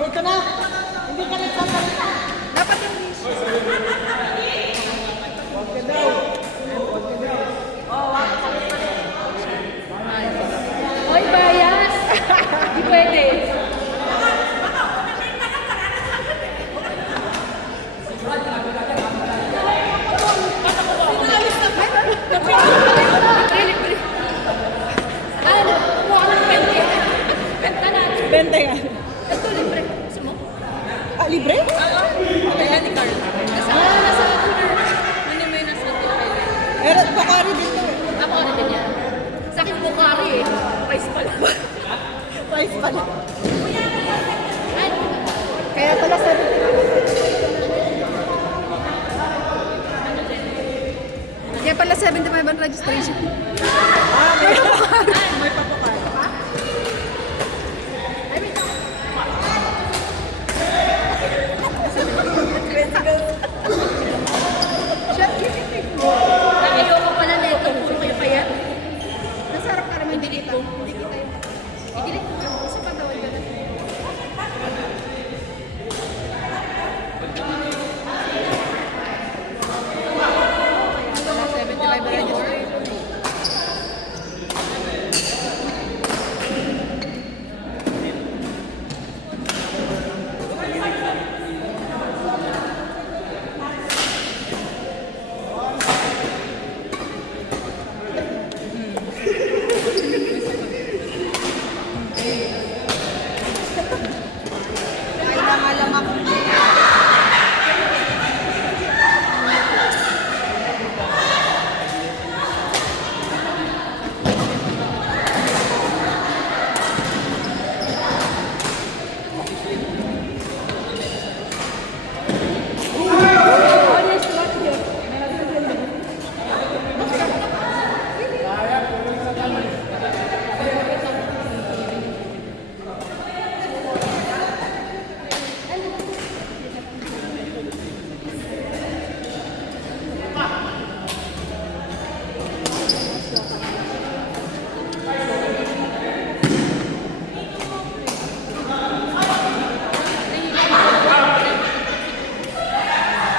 Dito na. Hindi ka nagsasalita. Dapat yung list. Hoy, bias! Di pwede. Libre. Ano? Kumuha ka ng 20. Benta natin. Benta yan. Ito, libre. Gusto mo? Ah, libre? Ayan ni Carl. Nasa cooler. Ano may nasa cooler? Meron pa kari dito. Ako ano din yan. Sa akin bukari eh. Price pala. Price pala. Ay, Kaya pala sa... Kaya pala 75 ang registration. Ah, may papakari. ayoko pala na ito. Kung kayo kaya. Nasarap ka naman I-delete ko. I-delete ko. Kasi patawad ka na. Wala 75 ang registration. Kailangan lang ako.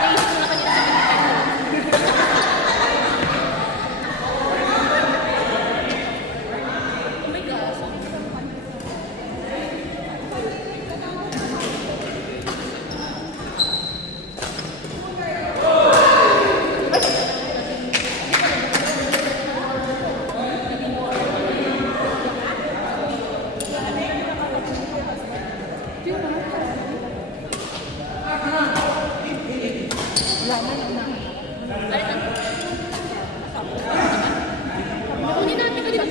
Naisip ko na kanina sa pinagkano. Oh my gosh. Kunin natin ka dito.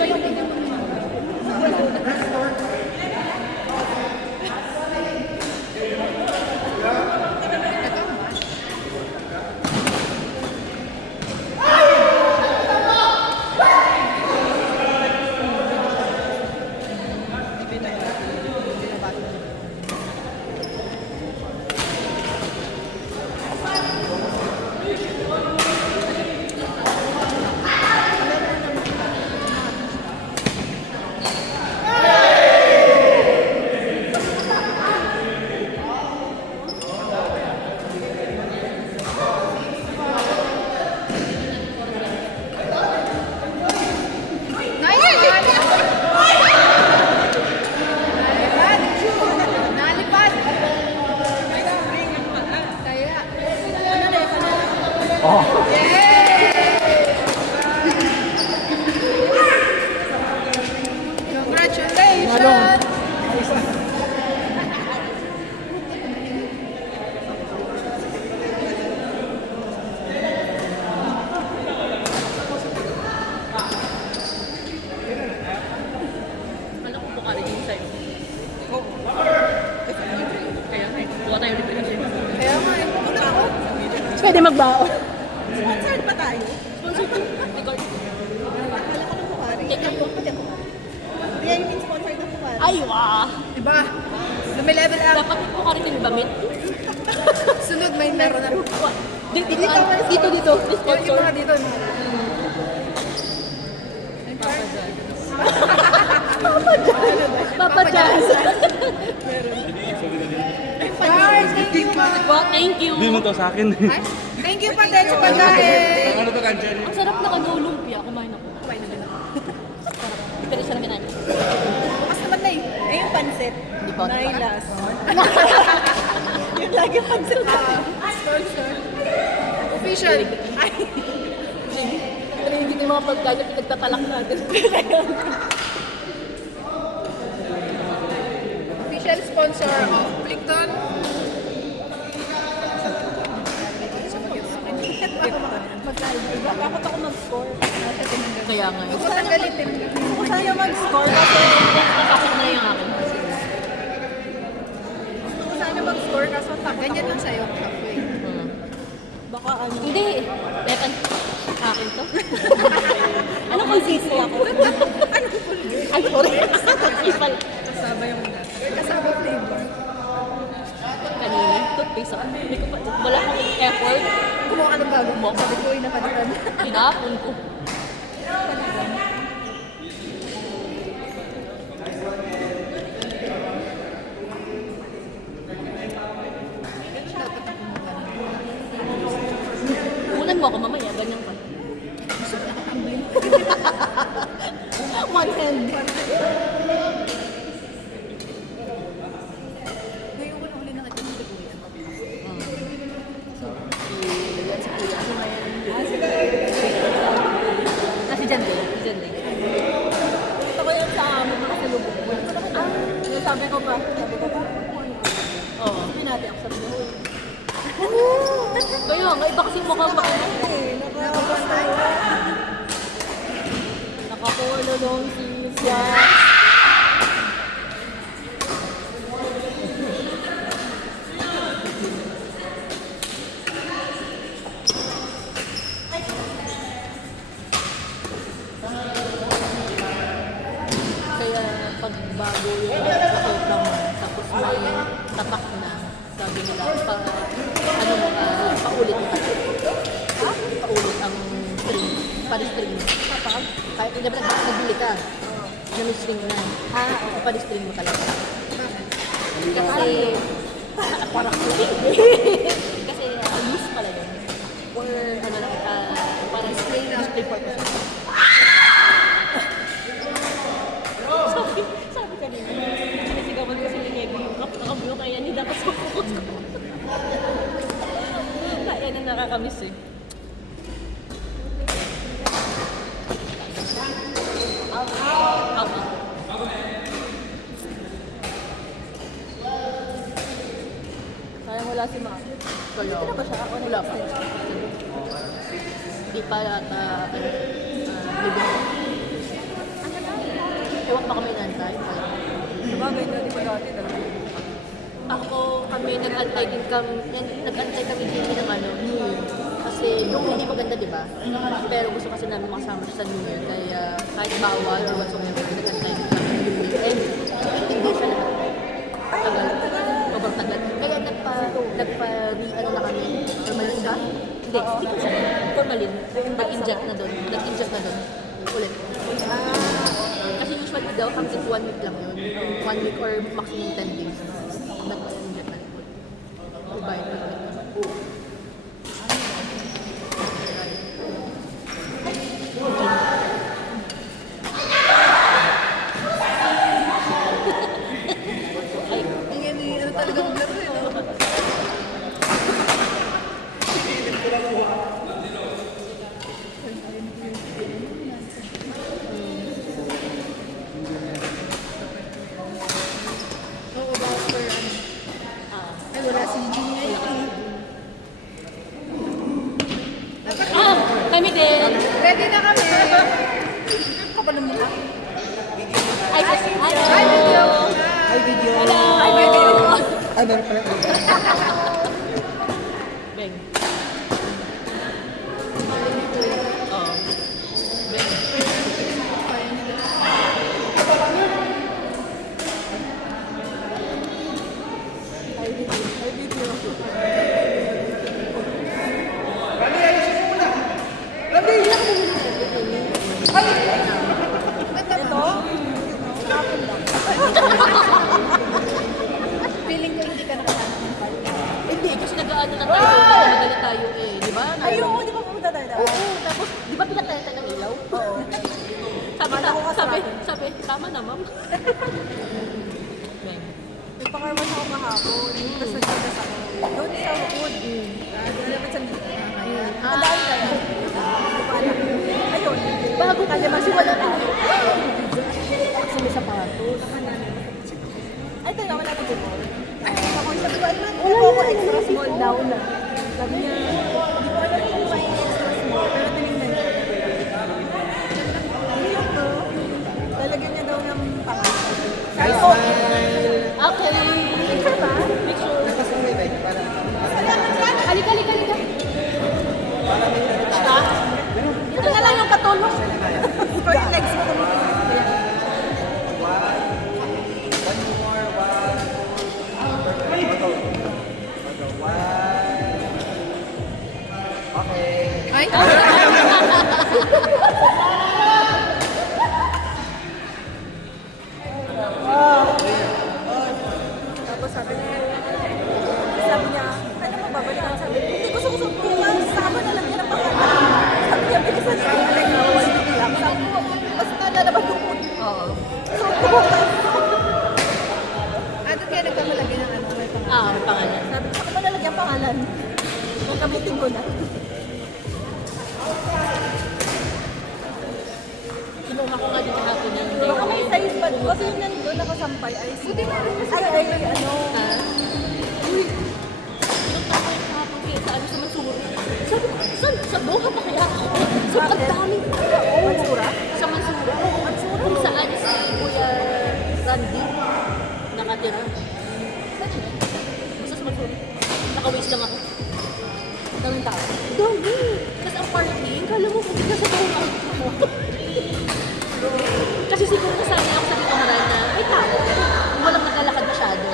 Nalipad! Kaya. Oh. Congratulations! Alam ko bukari din sa'yo. Kaya buka tayo libre kasi. Kaya nga, una ako. Pwede magbao. Sponsored pa tayo. Sponsor ko. Record. Akala ko ng Bukari. Check out ko. Hindi, I mean sponsored ng Bukari. Ay, wow. Diba? Lumi-level up. Dapat yung bukari din bamit. Sunod may meron na. Dito. Dito, Dito. Dito. Yung Sponsor. mga dito. Papa Papa Jazz. Wow, thank you. Hindi mo to sa akin. Thank you pa din sa pagkain. Ano to, Kanchari? Ang sarap na kagulumpia. Kumain ako. Kumain na din ako. Pero siya na kinain. Bukas naman na eh. Eh, yung pansit. Hindi pa. Nailas. Yung lagi pansit. Official. Ay. Pero hindi yung mga pagkain na pinagtatalak natin. Official sponsor of Plicton. Bakit ako mag-score? Kaya nga. Huwag mo tanggalin din. Ako sana mag-score kasi Nakasok na yung akin. ako sana mag-score kaso takot Ganyan ako. lang sa'yo. Halfway. Baka ano. Hindi. Pepan. Akin to. Ano kung sisi ako? Ay, sorry. Ipal. Kasama yung kasama flavor. Kanina. Toothpaste ako. Hindi ko pa. Wala akong effort. Kumuha ka ng bago mo. Sabi ko, inapalitan. Tinapon ko. Kunan mo ako mamaya, ganyan pa. One hand. Ngayon ko na uli nakita mo si Kuya. Yan si Kuya. Kasi dyan din. Dyan din. Gusto ko yan sa amin nakasalubog ko. Yung sabi ko pa. Oo. Hindi natin ako sabi ko. Kaya nga, iba kasi mukhang baka. Nakakulong si Sia. Kaya pag bago yung nakauta mo, tapos may tatak na, sabi nila, paulit ka. Paulit ang string. Pa-string mo. Kahit hindi ba nagbili ka, nami-string na. Pa-string mo talaga. Kasi, parang kasi loose pala yun. Or ano lang, parang display purpose. Sabi kanina, sinisigawan ko si Linego yung kapakablo kaya hindi dapat sa focus ko. Kaya na nakakamiss eh. Out. Sayang wala si Ma. Kaya, Ano ba siya? wala pa. Hindi pa yata, libing. Ewan pa kami nantay. Sabagay na, di ba dati talaga? Kami nag-antay din ng New Year. Kasi yung hindi maganda, di ba? Pero gusto kasi namin makasama siya sa New Year. Kaya kahit bawal or whatsoever, nag-antay din kami ng New Year. And hindi siya lahat. Tagal. Sobrang tagal. Kaya nagpa-ano na kami. Formalin ba? Hindi ko siya. Formalin. Nag-inject na doon. Ulit. Kasi usually daw, hanggang 1 week lang yun. 1 week or maximum 10 days. Nag-inject na doon. Goodbye. Ano talaga maglaro eh. No? Oo, bawat per ano. Ay, wala si Jean ngayon. Kami din. Ready na kami. Kapal ng mukha. Hi, video. Ay, video. Hello. Ay, video. Ay, meron pala. Beng. Oo. Beng. Ay, video. Ito? Kapal lang. Madali tayo eh, di ba? Ay, oo, di ba pumunta tayo na? Oo, tapos, di ba pinataya tayo ng ilaw? Oo. Sabi, tama na, ma'am. May pangarwas ako kahapon. Tapos nagsagas ako. Doon sa wood. Doon naman sa meeting. Ang dahil kaya. Hindi ko alam. Ayun. Bago ka naman si wala tayo. Kasi may sapatos. Ay, tayo, wala na po. Ako, sabi ko, ano, ako extra small daw na. Sabi niya, hindi ko alam kung may extra small, pero tinignan niya. Lalagyan niya daw ng pangalan. Sabi ko, Okay. picture ba? Picture. Halika. Ito na lang yung katulong. Ikaw yung legs mo. Ay! Tapos sabi niya, ano mo babalikan? Sabi niya, hindi gusto ko sa ako na lang yan ang pangalan. Sabi niya, bilisan niya. Sabi ko, basta lalabas ko po. Oo. So, bukas. Ano kaya nagkamalagay ng ano? May pangalan. May pangalan. Sabi ko, saan ko nalalagyan pangalan? Magkamitin ko na. Kinuha ko nga din kahapon yan. Baka may size pa. Kasi yung nandun nakasampay ay ano. Uy! Pinunta ko yung kahapon kaya sa ano sa Mansura. Sabi ko, saan? Sa Doha pa kaya ako? Sa pagdaming Mansura? Sa Mansura. Kung saan si Kuya Randy nakatira. Basta sa Mansura. Naka-waste lang ako. Daming tao. Dami! Kasi ang parking, kala mo kung nasa Doha ako. Kasi siguro nasanay ako sa dito maray na may tao. Walang naglalakad masyado.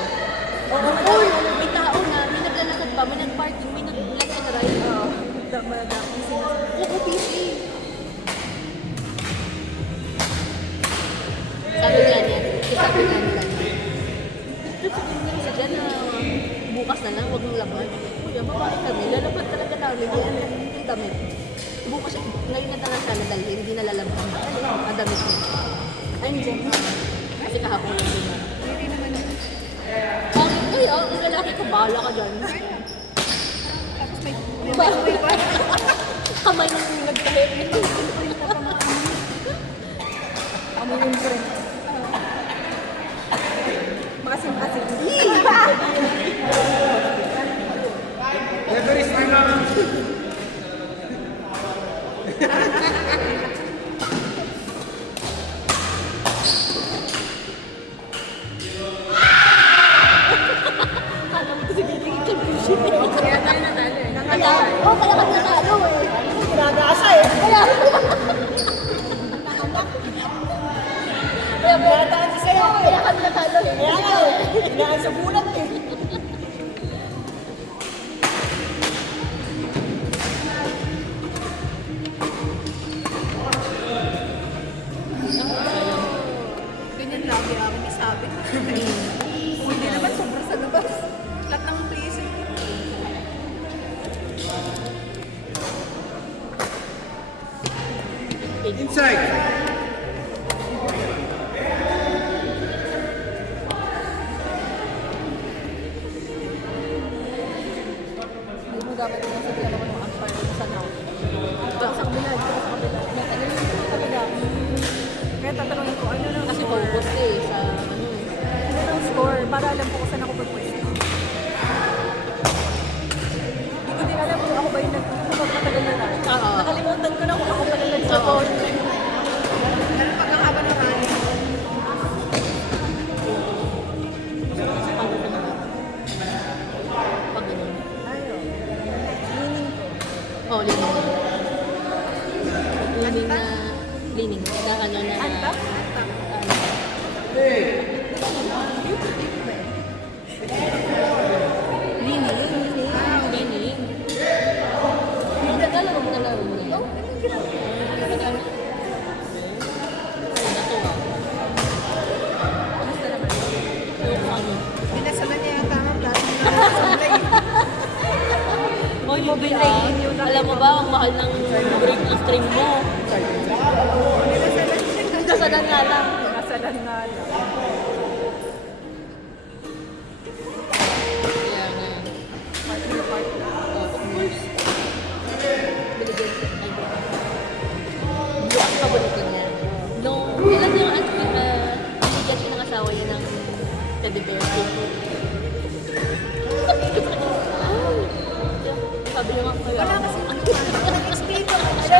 Oo, Or may tao na, may naglalakad ba, may nag-parking, may nag-left and right. Madaming sinasabi. Oo, busy. Sabi nga niya, sabi nga nila niya. Kasi dyan na bukas na lang, huwag mong laban. Kuya, babae kami, lalabad talaga namin. Yung damit. Bukas, ngayon na talaga sana dahil hindi nalalabas. Ang damit mo. Ay, hindi. Kasi kahapon lang din na. Hindi naman yun. Kaya, ang lalaki ko, bahala ka dyan. Tapos may may pa. Kamay nang nagkalit. Amoy yung friend. Makasim-kasim. Kala mo kasi giging championship. Kaya tayo natalo eh. Kaya, kaya ka natalo eh. Ginagasa eh. Kaya, kaya mo Nataan siya sa'yo eh. kaya ka natalo eh. Kaya nga eh. Hinaan sa bulat eh. Ganyan lagi ako isabi. Hindi naman sobra sa labas. Lahat ng place. Inside. Hindi mo dapat yung sabi naman ng ampar sa now. Sa kabila, dito sa kabila. Ano yung sa kabila? Kaya tatanungin ko, ano nang Kasi score? focus eh sa ano. Ano nang score? Para alam ko kung saan ako pagpwesto. Hindi ko din alam kung ako ba yung nagpapatagal na lang. Oo. Nakalimutan ko na kung ako pala Oo. nag-support. Pero pagkakaba ng rally, Pag ganun. Ayo. Meaning ko. Grabe alam mo ba, ang mahal ng break ng string mo. Kasalan nga lang. Kasalan nga lang. Kaya nga. Oh, of course. Binigyan ko. Ay, hindi ako paborito niya. Nung, ilan yung binigyan siya ng asawa niya ng teddy bear. Sabi niya nga kayo. Wala kasi nag-explain ko lang siya.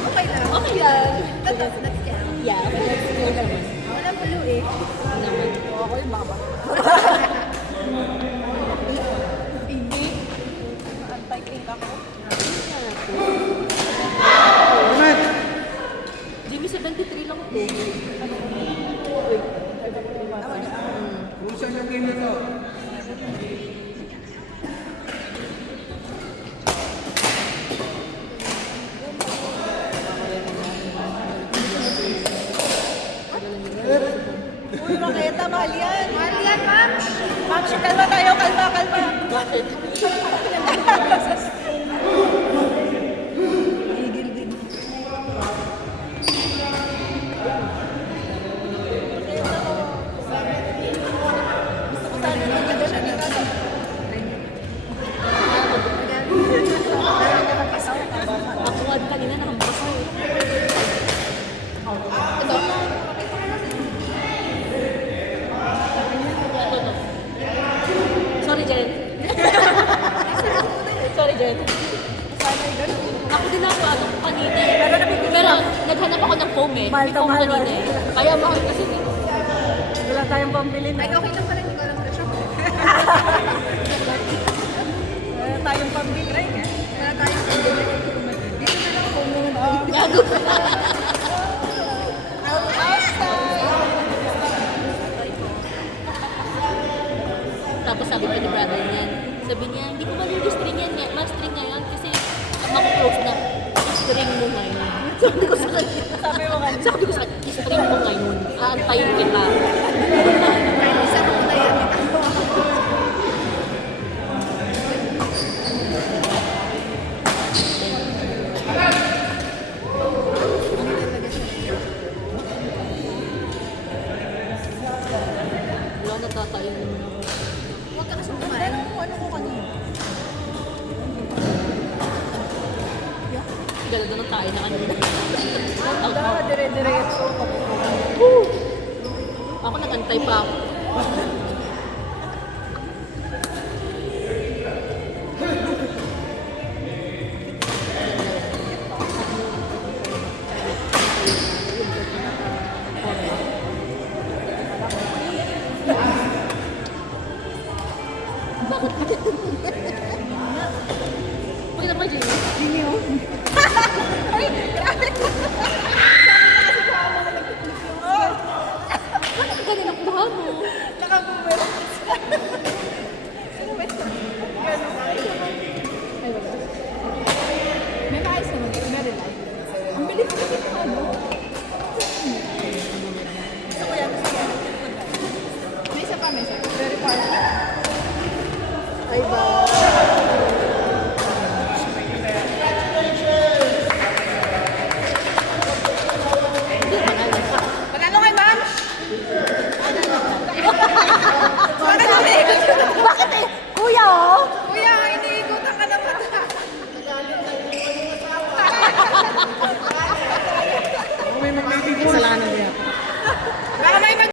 Okay lang. Okay lang. That's count. Yeah, okay naman. Wala palo eh. Naman. Ako yung baka. Hindi. Anti-pink ako. Jimmy, 73 lang ako. Uy, Roqueta, mahal yan. Mahal yan, ma'am. Ma'am, kalma tayo, kalma. Bakit? Igil din. Ako nga kanina nakampas ko. Ito. Sorry, Jen. Sorry, Jen. Ako din ako kanina. Pero naghanap ako ng foam eh. Mahal May to foam mahal. kanina eh. Kaya mahal kasi eh. Wala tayong pambili na. Ay, okay lang pala. Hindi ko alam presyo. Wala tayong pambili. Wala tayong pambili. Dito na lang kung Gago. Tapos sabi pa ni brother niyan, sabi niya, hindi ko mali yung string yan, mag-string ngayon kasi mako-close na string mo ngayon. Sabi ko sa kanya, sabi ko sa kanya, string mo ngayon, aantayin kita. kahit isa mo na yan. Wala, natatayo na ako. Huwag ka kasi kumain. Ano ko kanina? Gala doon ang tayo na kanina. Wala, dire-diretso. Ako nag-antay pa ako.